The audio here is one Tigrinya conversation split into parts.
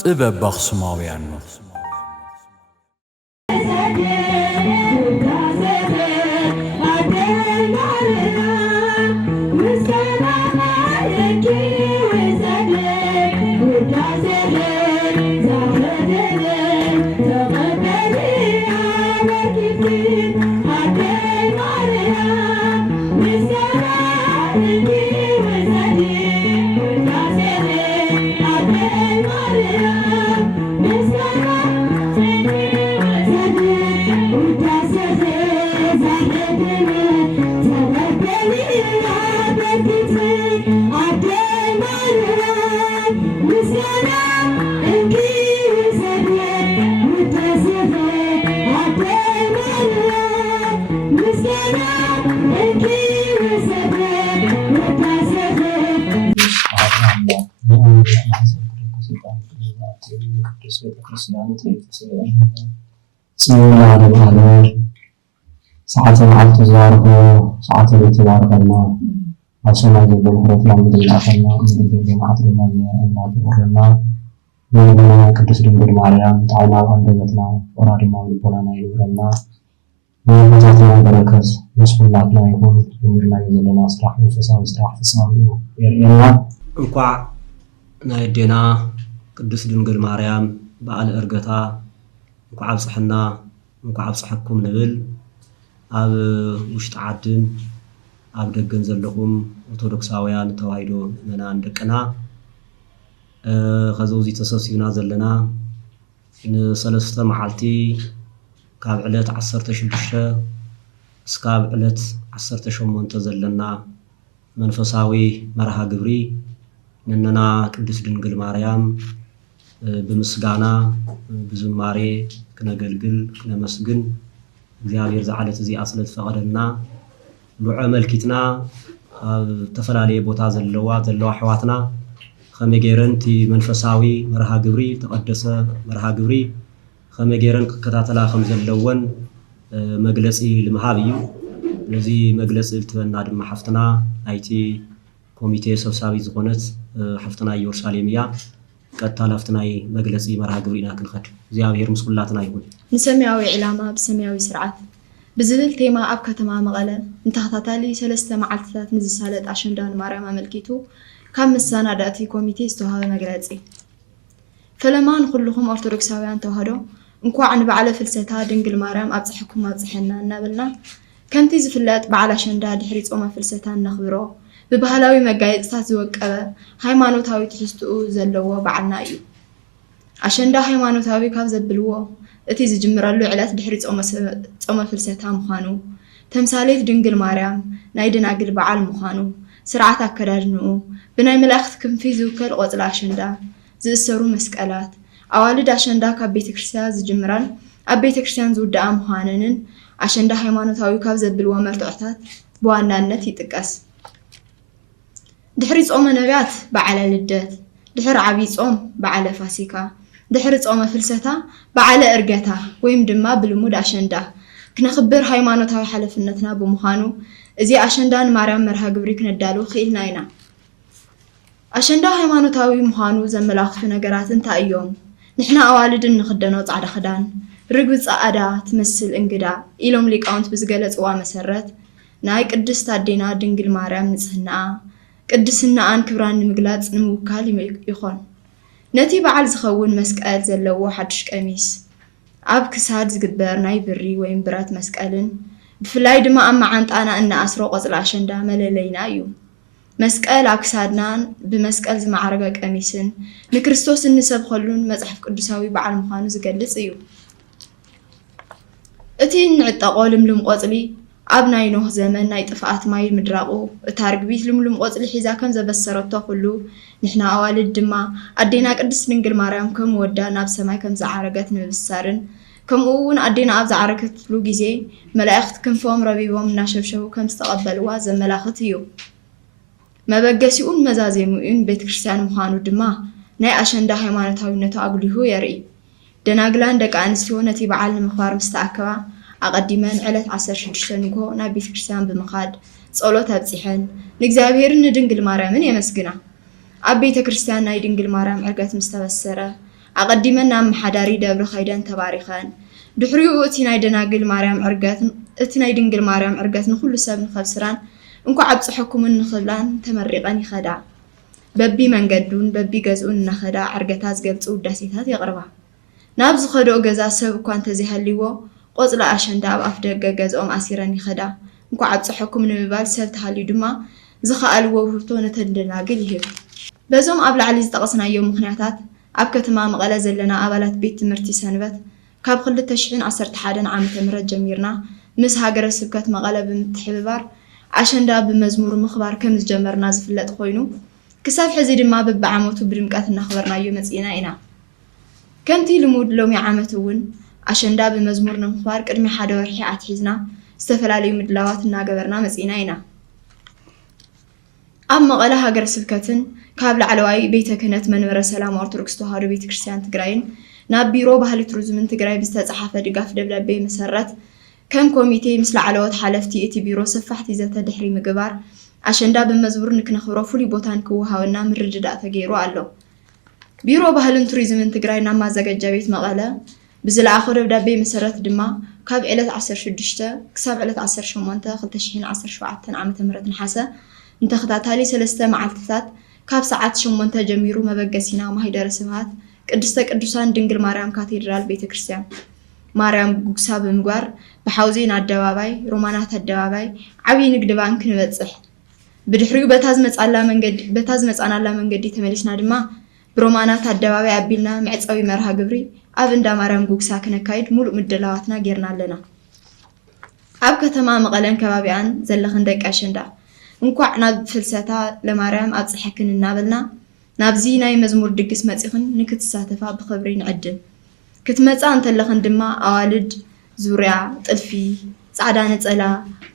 ጥበብ አክሱማውያን ነው። ساعة معلت زارقه ساعة بيت بارقنا عشان أجيب الحروف لعمد الآخرنا أمد الجماعة المالية الله بأخرنا من كدس دنبر مريم تعالى وأندبتنا وراد ما بلنا يبرنا من بجاتنا بركز مسؤول الله يكون يمرنا يزلنا أسرح نفسه ويسرح فسامه يرينا እንኳዕ ናይ ዴና ቅዱስ ድንግል ማርያም በዓል ዕርገታ እንኳዕ አብጽሕና እንኳዕ አብጽሕኩም ንብል ኣብ ውሽጢ ዓድን ኣብ ደገን ዘለኹም ኦርቶዶክሳውያን ተዋሕዶ ምእመናን ደቅና ከዘውዚ ተሰብሲብና ዘለና ንሰለስተ መዓልቲ ካብ ዕለት 16 እስካብ ዕለት 18 ዘለና መንፈሳዊ መርሃ ግብሪ ንነና ቅዱስ ድንግል ማርያም በምስጋና ብዙማሬ ክነገልግል ክነመስግን እግዚአብሔር ዘዓለት እዚ አስለት ፈቀደና ሉዐ መልኪትና ተፈላለየ ቦታ ዘለዋ አሕዋትና ከመገረንቲ መንፈሳዊ መርሃ ግብሪ ተቀደሰ መርሃ ግብሪ ከመገረን ከከታተላ ከም ዘለወን መግለጺ ልምሃብ እዩ ለዚ መግለጺ ልትበና ድማ ሓፍትና ናይቲ ኮሚቴ ሰብሳቢ ዝኾነት ሓፍትና ኢየሩሳሌም እያ ቀጥታ ላፍትናይ መግለጺ መርሃ ግብሪና ክንኸድ እግዚአብሔር ምስኩላትና ይሁን ንሰማያዊ ዕላማ ብሰማያዊ ስርዓት ብዝብል ቴማ ኣብ ከተማ መቐለ እንተኸታታሊ 3 መዓልትታት ንዝሳለጥ ኣሸንዳን ማርያም አመልኪቱ ካብ መሰናዳእቲ ኮሚቴ ዝተዋሃበ መግለጺ ፈለማን ኩልኩም ኦርቶዶክሳውያን ተዋህዶ እንኳዕ ንበዓለ ፍልሰታ ድንግል ማርያም ኣብጽሕኩም ኣብጽሕና እናበልና ከምቲ ዝፍለጥ በዓል ኣሸንዳ ድሕሪ ጾመ ፍልሰታ እናኽብሮ በባህላዊ መጋየጽታት ዝወቀበ ሃይማኖታዊ ትሕዝትኡ ዘለዎ በዓልና እዩ ኣሸንዳ ሃይማኖታዊ ካብ ዘብልዎ እቲ ዝጅምረሉ ዕለት ድሕሪ ጾመ ፍልሰታ ምዃኑ ተምሳሌት ድንግል ማርያም ናይ ደናግል በዓል ምዃኑ ስርዓት አከዳድንኡ ብናይ መላእክት ክንፊ ዝውከል ቆጽላ ኣሸንዳ ዝእሰሩ መስቀላት ኣዋልድ ኣሸንዳ ካብ ቤተክርስቲያን ዝጅምራን ኣብ ቤተክርስቲያን ዝውዳኣ ምዃነንን ኣሸንዳ ሃይማኖታዊ ካብ ዘብልዎ መርትዖታት በዋናነት ይጥቀስ ድሕሪ ጾመ ነቢያት በዓለ ልደት ድሕሪ ዓብይ ጾም በዓለ ፋሲካ ድሕሪ ጾመ ፍልሰታ በዓለ ዕርገታ ወይም ድማ ብልሙድ ኣሸንዳ ክነኽብር ሃይማኖታዊ ሓላፍነትና ብምዃኑ እዚ ኣሸንዳን ማርያም መርሃ ግብሪ ክነዳሉ ኽኢልና ኢና ኣሸንዳ ሃይማኖታዊ ምዃኑ ዘመላኽቱ ነገራት እንታይ እዮም ንሕና ኣዋልድን ንኽደኖ ጻዕዳ ክዳን ርግብ ጻዕዳ ትመስል እንግዳ ኢሎም ሊቃውንት ብዝገለጽዋ መሰረት ናይ ቅድስት ኣዴና ድንግል ማርያም ንጽህና ቅድስናን ክብራን ንምግላጽ ንምውካል ይኾን ነቲ በዓል ዝኸውን መስቀል ዘለዎ ሓድሽ ቀሚስ ኣብ ክሳድ ዝግበር ናይ ብሪ ወይም ብረት መስቀልን ብፍላይ ድማ ኣብ ማዓንጣና እናኣስሮ ቆጽላ ኣሸንዳ መለለይና እዩ መስቀል ኣብ ክሳድናን ብመስቀል ዝማዕረገ ቀሚስን ንክርስቶስ እንሰብኸሉን መጽሐፍ ቅዱሳዊ በዓል ምዃኑ ዝገልጽ እዩ እቲ ንዕጠቆ ልምልም ቆጽሊ ኣብ ናይ ኖህ ዘመን ናይ ጥፍኣት ማይ ምድራቁ እታርግቢት ልምልም ቆጽሊ ሒዛ ከም ዘበሰረቶ ኩሉ ንሕና ኣዋልድ ድማ ኣዴና ቅድስት ድንግል ማርያም ከም ወዳ ናብ ሰማይ ከም ዝዓረገት ንምብሳርን ከምኡውን ኣዴና ኣብ ዝዓረገትሉ ግዜ መላእክት ክንፎም ረቢቦም እናሸብሸቡ ከም ዝተቐበልዋ ዘመላኽት እዩ መበገሲኡን መዛዜሙኡን ቤተክርስቲያን ምዃኑ ድማ ናይ ኣሸንዳ ሃይማኖታዊነቱ ኣጉሊሁ የርኢ ደናግላን ደቂ ኣንስትዮ ነቲ በዓል ንምኽባር ምስተኣከባ ኣቀዲመን ዕለት 16 ንጎ ናብ ቤተክርስቲያን ብምኻድ ጸሎት አብጽሐን ንእግዚአብሔርን ንድንግል ማርያምን የመስግና ኣብ ቤተ ክርስቲያን ናይ ድንግል ማርያም ዕርገት ምስተበሰረ አቀዲመና መሓዳሪ ደብረ ኸይደን ተባሪኸን ድሕሪኡ እቲ ናይ ደናግል ማርያም ዕርገትን እቲ ናይ ድንግል ማርያም ዕርገትን ኩሉ ሰብ ንኸብስራን እንኳ ዓብጽሐኩምን ንኽብላን ተመሪቐን ይኸዳ በቢ መንገዱን በቢ ገዝኡን እናኸዳ ዕርገታት ዝገልጹ ውዳሴታት የቕርባ ናብ ዝኸደኦ ገዛ ሰብ እኳ እንተዘይሃልይዎ ቆጽላ ኣሸንዳ ኣብ ኣፍ ደገ ገዝኦም ኣሲረን ይኸዳ እንኳ ዓብጽሐኩም ንምባል ሰብ ተሃልዩ ድማ ዝኸኣልዎ ውህብቶ ነተን ደናግል ይህብ በዞም ኣብ ላዕሊ ዝጠቐስናዮም ምኽንያታት ኣብ ከተማ መቐለ ዘለና ኣባላት ቤት ትምህርቲ ሰንበት ካብ 2011 ዓመተ ምህረት ጀሚርና ምስ ሃገረ ስብከት መቐለ ብምትሕብባር ኣሸንዳ ብመዝሙር ምኽባር ከም ዝጀመርና ዝፍለጥ ኮይኑ ክሳብ ሕዚ ድማ በብዓመቱ ብድምቀት እናኽበርናዮ መጽኢና ኢና ከምቲ ልሙድ ሎሚ ዓመት እውን ኣሸንዳ ብመዝሙር ንምኽባር ቅድሚ ሓደ ወርሒ ኣትሒዝና ዝተፈላለዩ ምድላዋት እናገበርና መጽኢና ኢና ኣብ መቐለ ሃገረ ስብከትን ካብ ላዕለዋይ ቤተ ክህነት መንበረ ሰላም ኦርቶዶክስ ተዋህዶ ቤተ ክርስቲያን ትግራይን ናብ ቢሮ ባህሊ ቱሪዝምን ትግራይ ብዝተጻሓፈ ድጋፍ ደብዳቤ መሰረት ከም ኮሚቴ ምስ ላዕለዎት ሓለፍቲ እቲ ቢሮ ሰፋሕቲ ዘተ ድሕሪ ምግባር ኣሸንዳ ብመዝሙር ንክነኽብሮ ፍሉይ ቦታ ንክወሃበና ምርድዳእ ተገይሩ ኣሎ ቢሮ ባህልን ቱሪዝምን ትግራይ ናብ ማዘጋጃ ቤት መቐለ ብዝለኣኾ ደብዳቤ መሰረት ድማ ካብ ዕለት 16 ክሳብ ዕለት 18 2017 ዓመተ ምህረት ነሓሰ እንተኸታታሊ 3 መዓልትታት ካብ ሰዓት 8 ጀሚሩ መበገሲና ማሂደረ ስብሃት ቅድስተ ቅዱሳን ድንግል ማርያም ካቴድራል ቤተ ክርስቲያን ማርያም ጉግሳ ብምግባር ብሓውዜን ኣደባባይ ሮማናት ኣደባባይ ዓብይ ንግዲ ባንክ ንበጽሕ ብድሕሪኡ በታዝ መጻናላ መንገዲ ተመሊስና ድማ ብሮማናት ኣደባባይ ኣቢልና ምዕጻዊ መርሃ ግብሪ ኣብ እንዳ ማርያም ጉግሳ ክነካይድ ሙሉእ ምድላዋትና ጌርና ኣለና ኣብ ከተማ መቐለን ከባቢያን ዘለኽን ደቂ ኣሸንዳ እንኳዕ ናብ ፍልሰታ ለማርያም ኣብጽሐክን እናበልና ናብዚ ናይ መዝሙር ድግስ መጺኽን ንክትሳተፋ ብኽብሪ ንዕድም ክትመጻ እንተለኽን ድማ ኣዋልድ ዙርያ ጥልፊ ጻዕዳ ነጸላ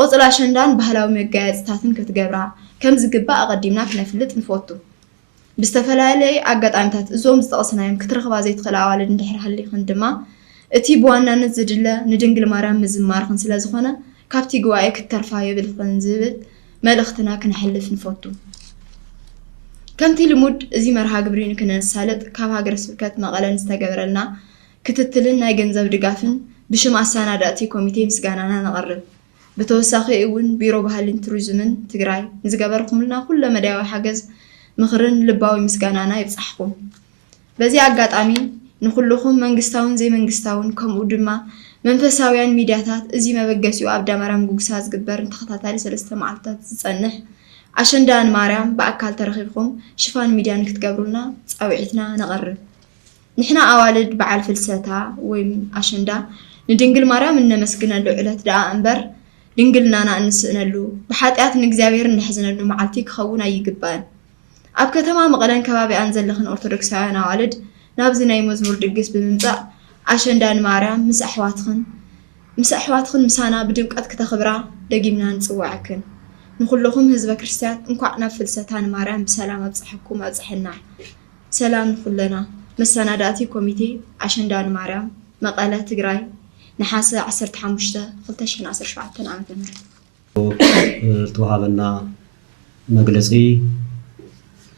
ቆጽላ ኣሸንዳን ባህላዊ መጋየጽታትን ክትገብራ ከም ዝግባእ ኣቐዲምና ክነፍልጥ ንፈቱ ብዝተፈላለየ ኣጋጣሚታት እዞም ዝጠቕስናዮም ክትረኽባ ዘይትኽእል ኣዋልድ እንድሕር ሃሊኽን ድማ እቲ ብዋናነት ዝድለ ንድንግል ማርያም ምዝማርኽን ስለ ዝኾነ ካብቲ ጉባኤ ክትተርፋ የብልኽን ዝብል መልእኽትና ክንሕልፍ ንፈቱ ከምቲ ልሙድ እዚ መርሃ ግብሪ ንክነሳልጥ ካብ ሃገረ ስብከት መቐለን ዝተገበረልና ክትትልን ናይ ገንዘብ ድጋፍን ብሽም ኣሰናዳእቲ ኮሚቴ ምስጋናና ነቐርብ ብተወሳኺ እውን ቢሮ ባህልን ቱሪዝምን ትግራይ ንዝገበርኩምልና ኩለ መዳያዊ ሓገዝ ምኽርን ልባዊ ምስጋናና ይብጻሕኩም በዚ ኣጋጣሚ ንኩልኹም መንግስታውን ዘይመንግስታውን ከምኡ ድማ መንፈሳውያን ሚድያታት እዚ መበገሲኡ ኣብ ዳማርያም ጉግሳ ዝግበር ተኸታታሊ 3 መዓልትታት ዝጸንሕ ኣሸንዳን ማርያም በኣካል ተረኺብኩም ሽፋን ሚድያ ንክትገብሩልና ጻውዒትና ነቐርብ ንሕና ኣዋልድ በዓል ፍልሰታ ወይ ኣሸንዳ ንድንግል ማርያም እነመስግነሉ ዕለት ደኣ እምበር ድንግልናና እንስእነሉ ብሓጢኣት ንእግዚአብሔር እንሕዝነሉ መዓልቲ ክኸውን ኣይግባእን ኣብ ከተማ መቐለን ከባቢያን ዘለኽን ኦርቶዶክሳውያን ኣዋልድ ናብዚ ናይ መዝሙር ድግስ ብምምጻእ ኣሸንዳን ማርያም ምስ ኣሕዋትኽን ምሳና ብድምቀት ክተኽብራ ደጊምና ንጽዋዕክን ንኩልኹም ህዝበ ክርስቲያን እንኳዕ ናብ ፍልሰታን ማርያም ብሰላም ኣብጽሐኩም ኣብጽሐና ሰላም ንኩለና መሰናዳእቲ ኮሚቴ ኣሸንዳን ማርያም መቐለ ትግራይ ነሓሰ 15 2017 ዓመተ ምህረት ተዋሃበና መግለጺ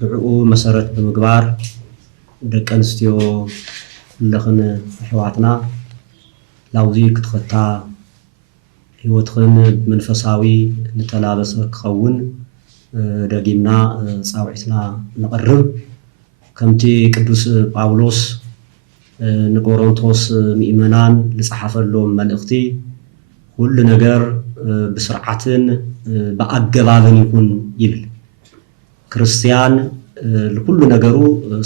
ልዕኡ መሰረት ብምግባር ደቂ ኣንስትዮ ለኽን ኣሕዋትና ላውዚ ክትኸታ ህይወትኽን መንፈሳዊ ዝተላበሰ ክኸውን ደጊምና ጻውዒትና ነቐርብ ከምቲ ቅዱስ ጳውሎስ ንቆሮንቶስ ምእመናን ዝጸሓፈሎም መልእኽቲ ኩሉ ነገር ብስርዓትን ብኣገባብን ይኩን ይብል ክርስቲያን ለኩሉ ነገሩ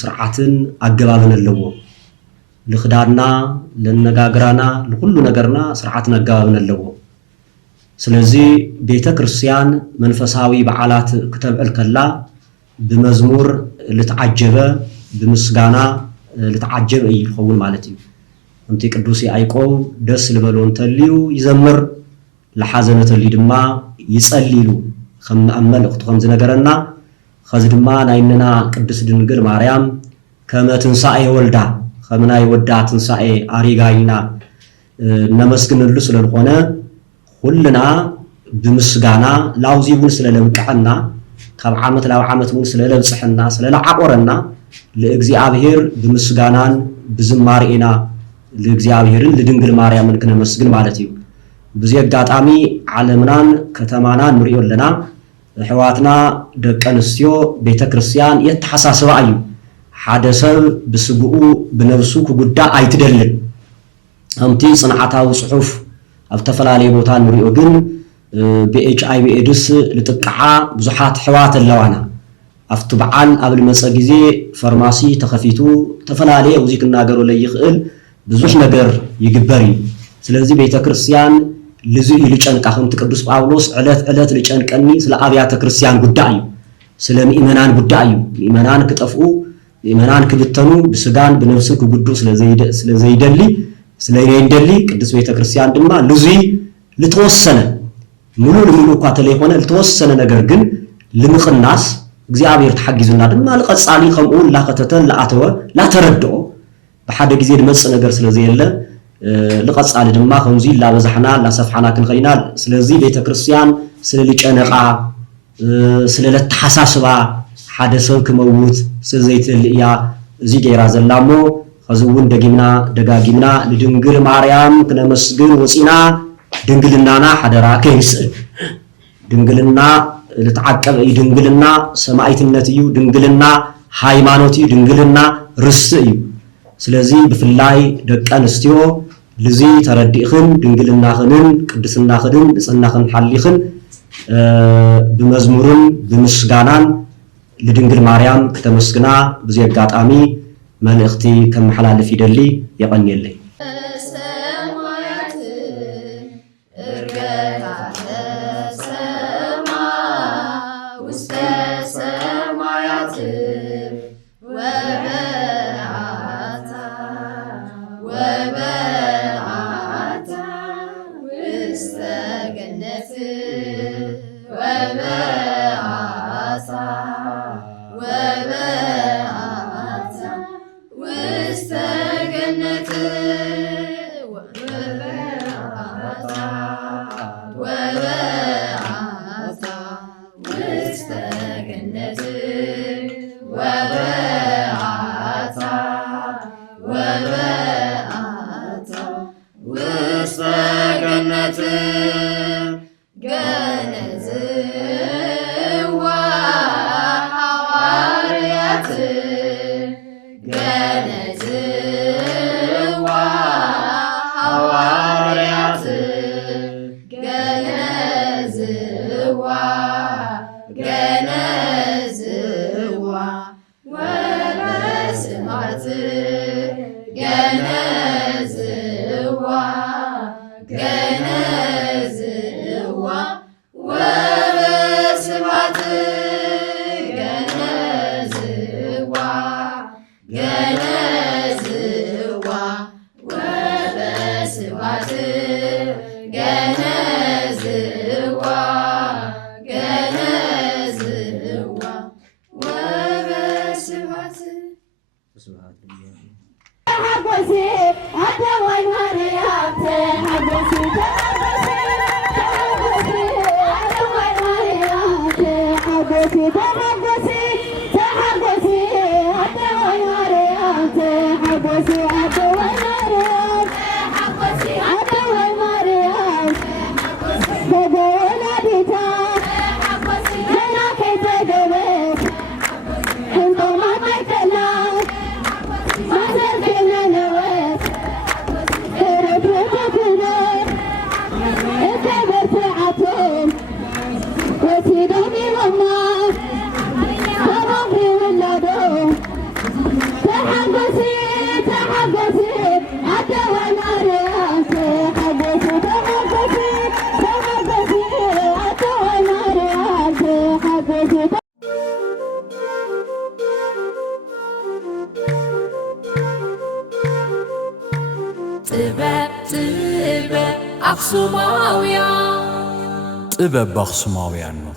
ስርዓትን ኣገባብን ኣለዎ ለኽዳና ለነጋግራና ለኩሉ ነገርና ስርዓትን ኣገባብን ኣለዎ ስለዚ ቤተ ክርስቲያን መንፈሳዊ በዓላት ክተብዕል ከላ ብመዝሙር ልትዓጀበ ብምስጋና ልትዓጀበ ይኸውን ማለት እዩ እንቲ ቅዱስ ያዕቆብ ደስ ልበሎ እንተልዩ ይዘምር ለሓዘነ ተልዩ ድማ ይጸልሉ ከም መልእኽቱ ከም ዝነገረና خذ دما نايننا قدس دنجل مريم كما تنساء ولدا خمنا يودا تنساء أريجاينا نمسكن اللسل الخنا كلنا ብምስጋና ላውዚቡን ስለለብቅሐና ካብ ዓመት ላብ ዓመት እውን ስለለብጽሕና ስለለዓቆረና ለእግዚአብሔር ብምስጋናን ብዝማርኤና ለእግዚአብሔርን ለድንግል ማርያምን ክነመስግን ማለት እዩ ብዙ አጋጣሚ ዓለምናን ከተማናን ንሪኦ ኣለና ሕዋትና ደቀ አንስትዮ ቤተክርስቲያን የተሐሳስባ እዩ ሓደ ሰብ ብስግኡ ብነብሱ ክጉዳእ ኣይትደልን ኣምቲ ጽንዓታዊ ጽሑፍ ኣብ ተፈላለየ ቦታ ንሪኦ ግን ብኤችአይቪ ኤድስ ልጥቃዓ ብዙሓት ሕዋት ኣለዋና ኣብቲ በዓል ኣብ ልመፀ ግዜ ፋርማሲ ተኸፊቱ ተፈላለየ ውዚ ክናገረሉ ይኽእል ብዙሕ ነገር ይግበር እዩ ስለዚ ቤተክርስቲያን ልዙ ይልጨንቃ ከምቲ ቅዱስ ጳውሎስ ዕለት ልጨንቀኒ ስለ ኣብያተ ክርስቲያን ጉዳይ እዩ ስለ ምእመናን ጉዳይ እዩ ምእመናን ክጠፍኡ ምእመናን ክብተኑ ብስጋን ብነፍስን ክጉዱ ስለዘይደሊ ቅዱስ ቤተክርስቲያን ድማ ልዙ ልተወሰነ ሙሉ ለሙሉ እኳ ተለይኾነ ልተወሰነ ነገር ግን ልምቕናስ እግዚአብሔር ተሐጊዙና ድማ ለቀጻሊ ከምኡ ላኸተተን ለአተወ ላተረድኦ በሓደ ግዜ ድመጽ ነገር ስለዘየለ ለቀጻሊ ድማ ከምዚ ላበዛሕና ላሰፍሓና ክንኸይና ስለዚ ቤተክርስቲያን ስለልጨነቃ ስለለተሐሳስባ ሓደ ሰብ ክመውት ስለዘይትልእያ እዚ ገይራ ዘላሞ ከዝውን ደጋጊምና ለድንግል ማርያም ክነመስግን ወፂና ድንግልናና ሓደራ ከይስእል ድንግልና ልተዓቀበ እዩ ድንግልና ሰማይትነት እዩ ድንግልና ሃይማኖት እዩ ድንግልና ርስቲ እዩ ስለዚ ብፍላይ ደቀ አንስትዮ ልዚ ተረዲእኽን ድንግልናኽንን ቅድስናኽንን ንጽህናኽን ሓሊኽን ብመዝሙርን ብምስጋናን ለድንግል ማርያም ከተመስግና ብዙ አጋጣሚ መልእኽቲ ከመሓላልፍ ይደሊ የቀኒየለይ ጥበብ በአክሱማውያን ነው።